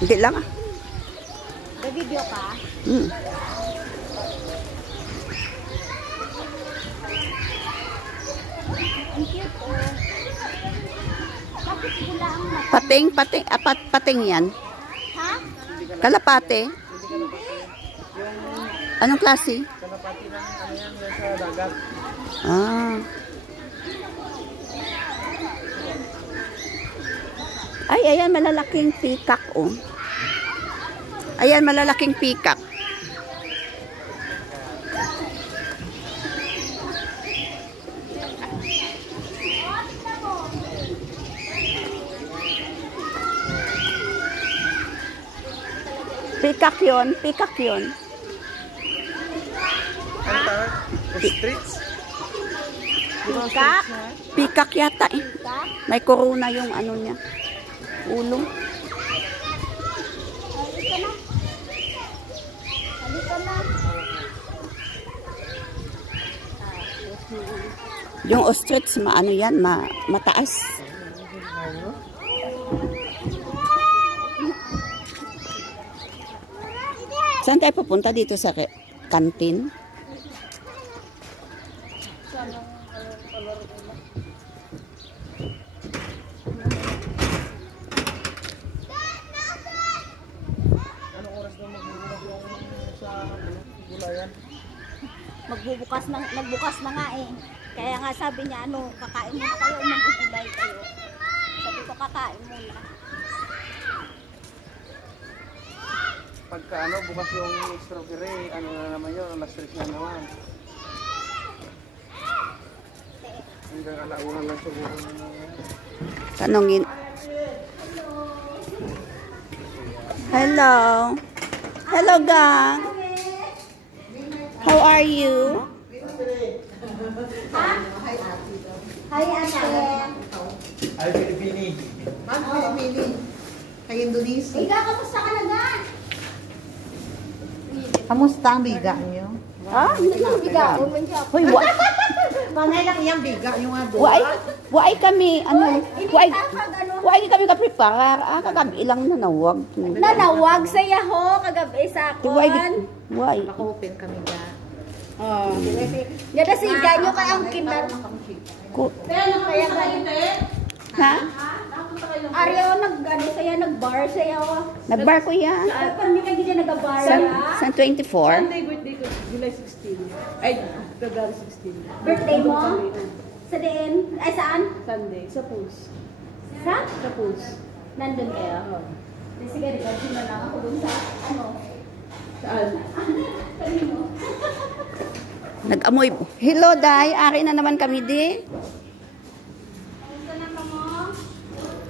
Hindi lang ah. Nag-video ka? Hmm. Ang cute oh. Bakit pula ang mata? Pating yan. Ha? Kalapate. Hindi. Anong klase? Kalapati lang, ano yan, sa dagat. Ah. Ay, ayan, malalaking peacock, oh. Ayan, malalaking peacock. Peacock yun, peacock yun. Ano tawag? Ostrich? Peacock? Peacock yata eh. Peacock? May corona yung ano niya. Ulo. Halika na. Halika na. Yung ostrich, maano yan, mataas. Saan tayo pupunta dito sa kantin? Anong oras na magbubukas yung sa gulayan? Nagbukas na nga eh. Kaya nga sabi niya, ano, kakain muna kayo, magugulay kayo. Sabi ko, kakain muna. Pagka ano, bukas yung strawberry, ano na naman yun, alas 3 na naman. Hanggang alauna lang siguro na naman. Tanongin. Hello. Hello, gang. How are you? Hi, ate. Ay, Pilipini. Ma'am, Pilipini. Kay Indonesia. Ika, kamusta ka na ga? Kamusta ang biga niyo? Ah, Hindi ko biga. Hoy, Panay lang yung biga, yung ado. why kami, ano, why kami ka-prepare? Ah, kagabi lang nanawag. Nanawag sa yaho kagabi sa Why? kon. Why? Naka-open kami ga. Yada si ganyo kay ang kinar. Kaya Ha? Aryo nag-ano saya nag-bar saya. Nag-bar ko yan. Parang hindi ka nag-bar. San 24? Sunday birthday ko, July 16. Ay, February 16. Birthday mo? Sa din? Ay saan? Sunday, sa Pulse. Sa? Sa Pulse. Nandun kayo. Sige, regarding na lang ako dun sa ano. Saan? Kanino? Nag-amoy. Hello, Day. Ari na naman kami di.